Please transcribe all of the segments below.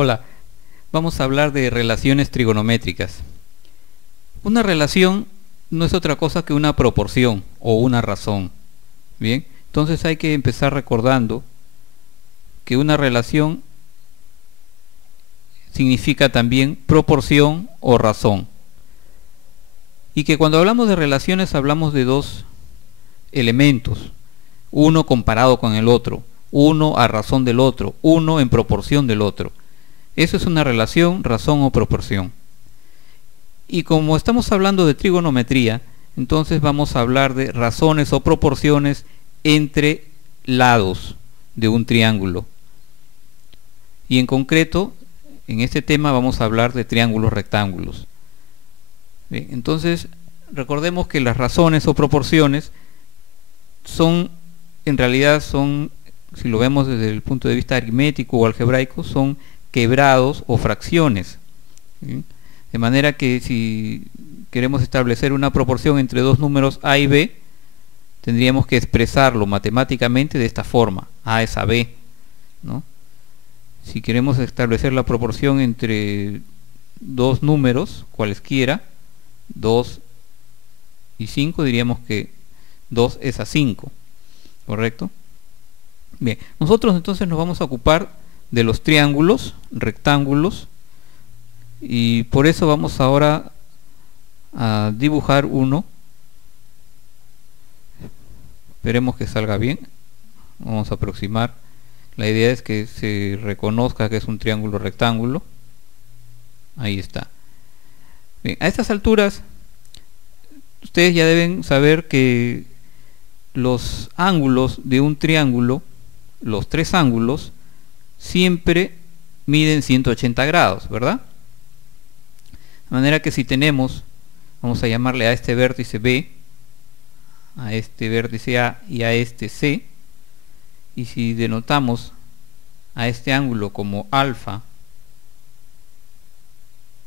Hola, vamos a hablar de relaciones trigonométricas. Una relación no es otra cosa que una proporción o una razón. Bien, entonces hay que empezar recordando que una relación significa también proporción o razón. Y que cuando hablamos de relaciones hablamos de dos elementos, uno comparado con el otro, uno a razón del otro, uno en proporción del otro. Eso es una relación, razón o proporción. Y como estamos hablando de trigonometría, entonces vamos a hablar de razones o proporciones entre lados de un triángulo. Y en concreto, en este tema vamos a hablar de triángulos rectángulos. Bien, entonces, recordemos que las razones o proporciones en realidad son, si lo vemos desde el punto de vista aritmético o algebraico, son quebrados o fracciones. ¿Sí? De manera que si queremos establecer una proporción entre dos números A y B, tendríamos que expresarlo matemáticamente de esta forma: A es a B, ¿no? Si queremos establecer la proporción entre dos números cualesquiera, 2 y 5, diríamos que 2 es a 5, ¿correcto? Bien, nosotros entonces nos vamos a ocupar de los triángulos, rectángulos, y por eso vamos ahora a dibujar uno. Esperemos que salga bien. Vamos a aproximar. La idea es que se reconozca que es un triángulo rectángulo. Ahí está. Bien, a estas alturas ustedes ya deben saber que los ángulos de un triángulo, los tres ángulos, siempre miden 180 grados, ¿verdad? De manera que si tenemos, vamos a llamarle a este vértice B, a este vértice A y a este C, y si denotamos a este ángulo como alfa,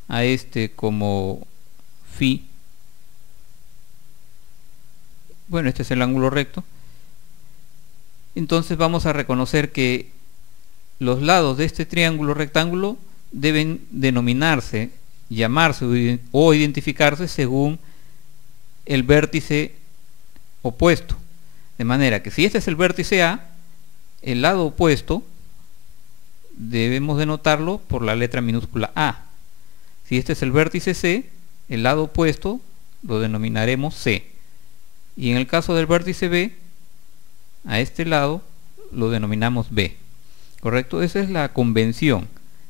a este como phi, bueno, este es el ángulo recto, entonces vamos a reconocer que los lados de este triángulo rectángulo deben denominarse, llamarse o identificarse según el vértice opuesto. De manera que si este es el vértice A, el lado opuesto debemos denotarlo por la letra minúscula A. Si este es el vértice C, el lado opuesto lo denominaremos C. Y en el caso del vértice B, a este lado lo denominamos B. ¿Correcto? Esa es la convención.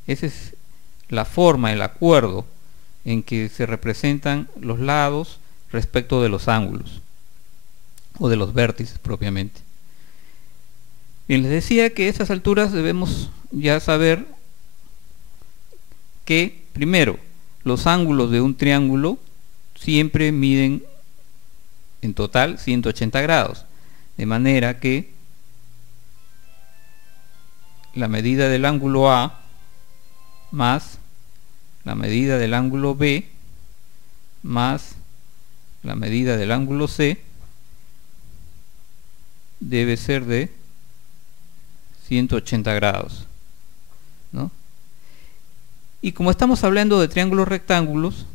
Esa es la forma, el acuerdo en que se representan los lados respecto de los ángulos o de los vértices propiamente. Bien, les decía que a estas alturas debemos ya saber que, primero, los ángulos de un triángulo siempre miden en total 180 grados, de manera que la medida del ángulo A más la medida del ángulo B más la medida del ángulo C debe ser de 180 grados, ¿no? Y como estamos hablando de triángulos rectángulos,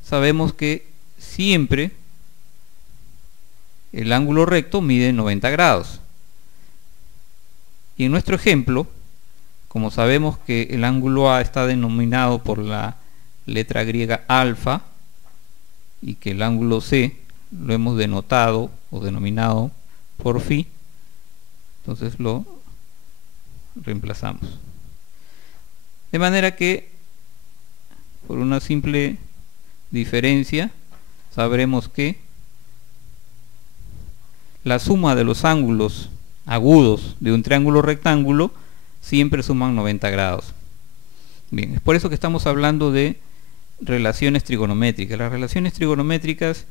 sabemos que siempre el ángulo recto mide 90 grados. Y en nuestro ejemplo, como sabemos que el ángulo A está denominado por la letra griega alfa y que el ángulo C lo hemos denotado o denominado por phi, entonces lo reemplazamos. De manera que, por una simple diferencia, sabremos que la suma de los ángulos agudos de un triángulo rectángulo siempre suman 90 grados. Bien, es por eso que estamos hablando de relaciones trigonométricas. Las relaciones trigonométricas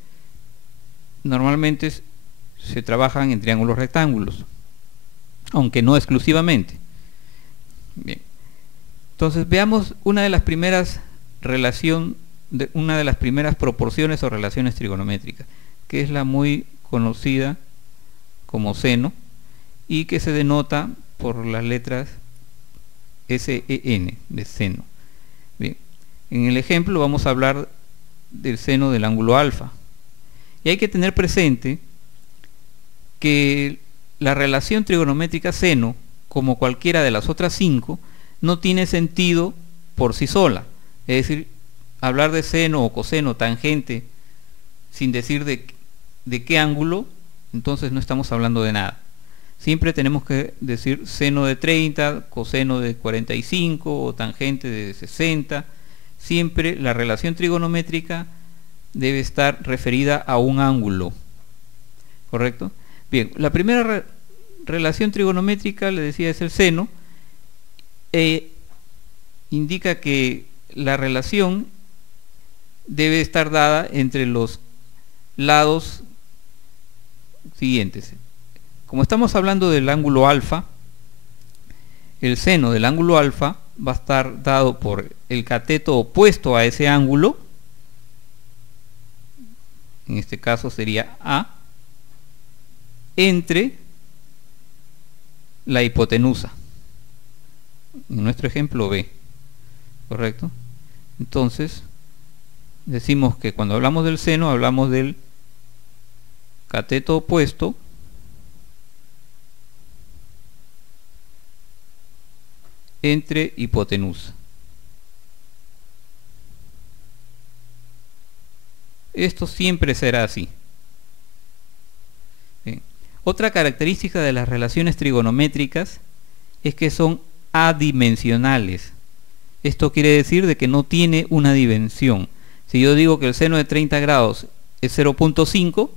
normalmente se trabajan en triángulos rectángulos, aunque no exclusivamente. Bien, entonces veamos una de las primeras proporciones o relaciones trigonométricas, que es la muy conocida como seno y que se denota por las letras SEN, de seno. Bien, en el ejemplo vamos a hablar del seno del ángulo alfa. Y hay que tener presente que la relación trigonométrica seno, como cualquiera de las otras 5, no tiene sentido por sí sola. Es decir, hablar de seno o coseno, tangente, sin decir de qué ángulo, entonces no estamos hablando de nada. Siempre tenemos que decir seno de 30, coseno de 45 o tangente de 60. Siempre la relación trigonométrica debe estar referida a un ángulo. ¿Correcto? Bien, la primera relación trigonométrica, le decía, es el seno. Indica que la relación debe estar dada entre los lados siguientes. Como estamos hablando del ángulo alfa, el seno del ángulo alfa va a estar dado por el cateto opuesto a ese ángulo. En este caso sería A, entre la hipotenusa. En nuestro ejemplo B. ¿Correcto? Entonces, decimos que cuando hablamos del seno, hablamos del cateto opuesto entre hipotenusa. Esto siempre será así. Bien. Otra característica de las relaciones trigonométricas es que son adimensionales. Esto quiere decir de que no tiene una dimensión. Si yo digo que el seno de 30 grados es 0.5,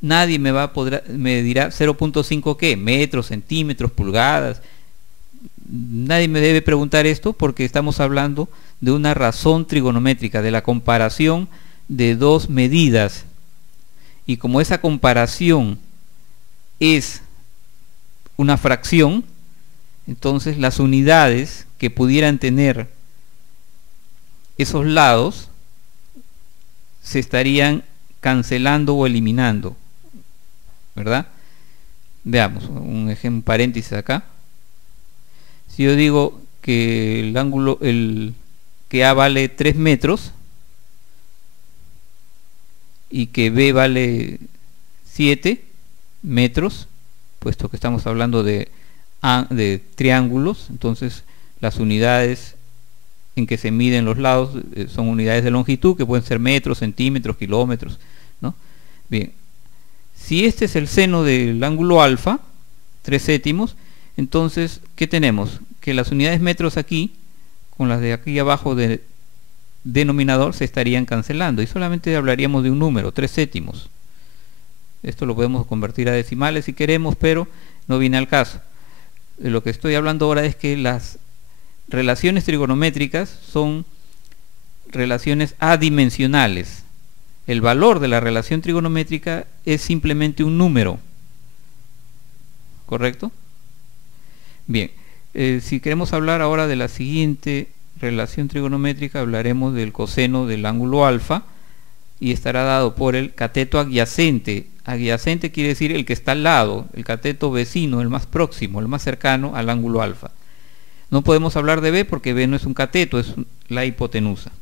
nadie me dirá 0.5 ¿qué? Metros, centímetros, pulgadas. Nadie me debe preguntar esto porque estamos hablando de una razón trigonométrica, de la comparación de dos medidas. Y como esa comparación es una fracción, entonces las unidades que pudieran tener esos lados se estarían cancelando o eliminando, ¿verdad? Veamos un ejemplo, paréntesis acá. Si yo digo que el ángulo, que A vale 3 metros y que B vale 7 metros, puesto que estamos hablando de triángulos, entonces las unidades en que se miden los lados son unidades de longitud, que pueden ser metros, centímetros, kilómetros, ¿no? Bien, si este es el seno del ángulo alfa, 3/7, entonces, ¿qué tenemos? Que las unidades metros aquí, con las de aquí abajo de denominador, se estarían cancelando y solamente hablaríamos de un número, 3/7. Esto lo podemos convertir a decimales si queremos, pero no viene al caso. De lo que estoy hablando ahora es que las relaciones trigonométricas son relaciones adimensionales. El valor de la relación trigonométrica es simplemente un número. ¿Correcto? Bien, si queremos hablar ahora de la siguiente relación trigonométrica, hablaremos del coseno del ángulo alfa y estará dado por el cateto adyacente. Adyacente quiere decir el que está al lado, el cateto vecino, el más próximo, el más cercano al ángulo alfa. No podemos hablar de B porque B no es un cateto, es la hipotenusa.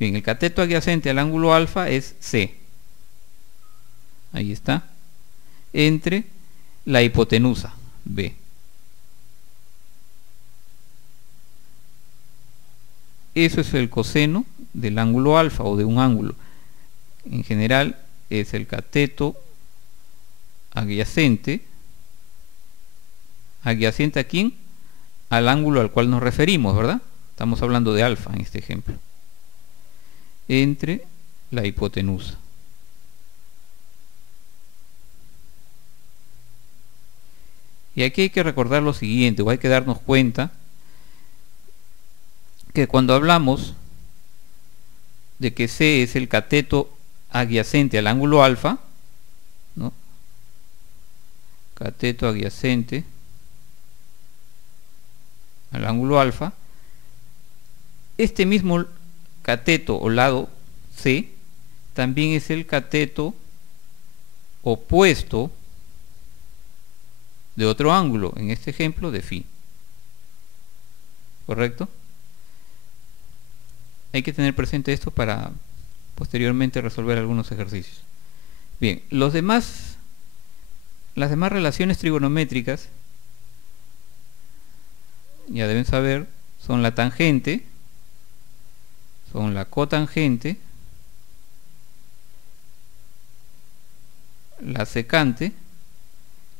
Bien, el cateto adyacente al ángulo alfa es C. Ahí está. Entre la hipotenusa, B. Eso es el coseno del ángulo alfa o de un ángulo. En general es el cateto adyacente. ¿Adyacente a quién? Al ángulo al cual nos referimos, ¿verdad? Estamos hablando de alfa en este ejemplo. Entre la hipotenusa. Y aquí hay que recordar lo siguiente, o hay que darnos cuenta que cuando hablamos de que C es el cateto adyacente al ángulo alfa, ¿no? Cateto adyacente al ángulo alfa, este mismo cateto o lado C también es el cateto opuesto de otro ángulo, en este ejemplo de phi. ¿correcto? Hay que tener presente esto para posteriormente resolver algunos ejercicios. Bien, las demás relaciones trigonométricas, ya deben saber, son la tangente, son la cotangente, la secante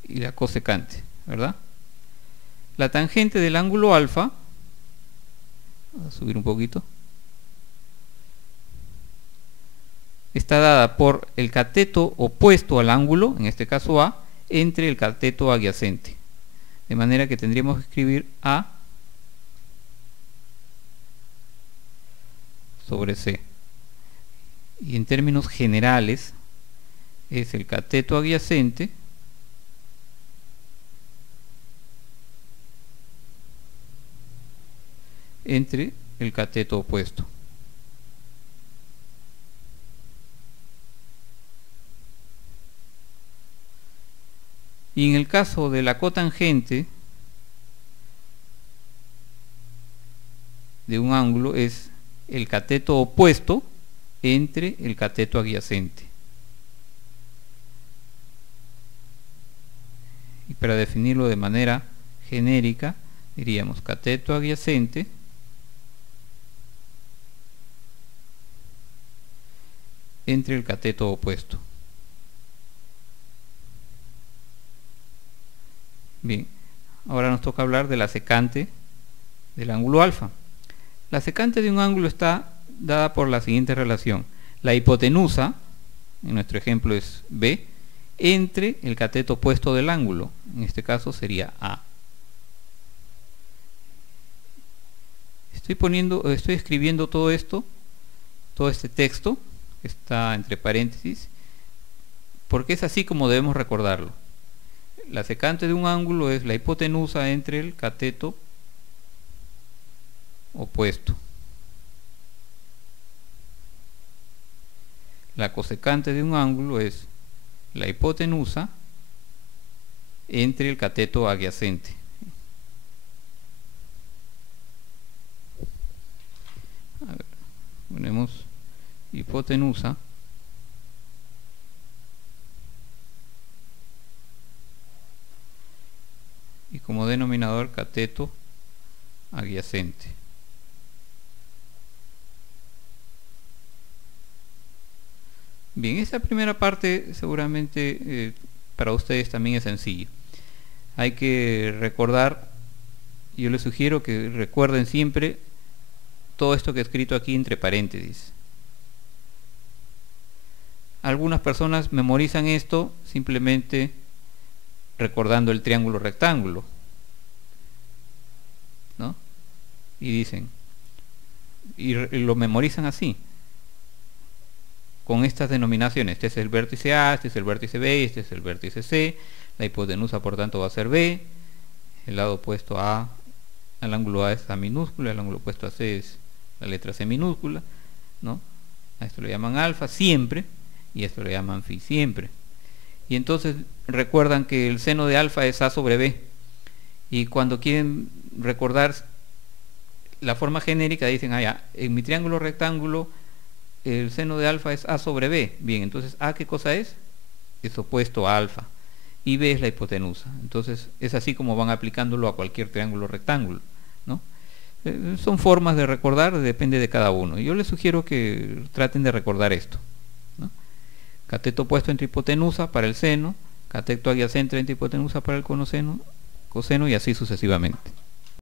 y la cosecante, ¿verdad? La tangente del ángulo alfa, voy a subir un poquito, está dada por el cateto opuesto al ángulo, en este caso A, entre el cateto adyacente. De manera que tendríamos que escribir A sobre C. Y en términos generales es el cateto adyacente entre el cateto opuesto. Y en el caso de la cotangente de un ángulo es el cateto opuesto entre el cateto adyacente. Y para definirlo de manera genérica diríamos cateto adyacente entre el cateto opuesto. Bien, ahora nos toca hablar de la secante del ángulo alfa. La secante de un ángulo está dada por la siguiente relación: la hipotenusa, en nuestro ejemplo es B, entre el cateto opuesto del ángulo, en este caso sería A. Estoy escribiendo todo esto, todo este texto que está entre paréntesis, porque es así como debemos recordarlo. La secante de un ángulo es la hipotenusa entre el cateto opuesto. La cosecante de un ángulo es la hipotenusa entre el cateto adyacente. A ver, ponemos hipotenusa y como denominador cateto adyacente. Bien, esta primera parte seguramente para ustedes también es sencilla. Hay que recordar, yo les sugiero que recuerden siempre todo esto que he escrito aquí entre paréntesis. Algunas personas memorizan esto simplemente recordando el triángulo rectángulo, ¿no? Y dicen, y lo memorizan así, con estas denominaciones: este es el vértice A, este es el vértice B, este es el vértice C, la hipotenusa por tanto va a ser B, el lado opuesto al ángulo A es A minúscula, el ángulo opuesto a C es la letra C minúscula, ¿no? A esto le llaman alfa siempre, y a esto le llaman phi siempre. Y entonces recuerdan que el seno de alfa es A sobre B, y cuando quieren recordar la forma genérica dicen, ya, en mi triángulo rectángulo el seno de alfa es A sobre B. Bien, entonces A, ¿qué cosa es? Es opuesto a alfa, y B es la hipotenusa. Entonces es así como van aplicándolo a cualquier triángulo rectángulo, ¿no? Son formas de recordar, depende de cada uno. Yo les sugiero que traten de recordar esto, ¿no? Cateto opuesto entre hipotenusa para el seno, cateto adyacente entre hipotenusa para el coseno y así sucesivamente.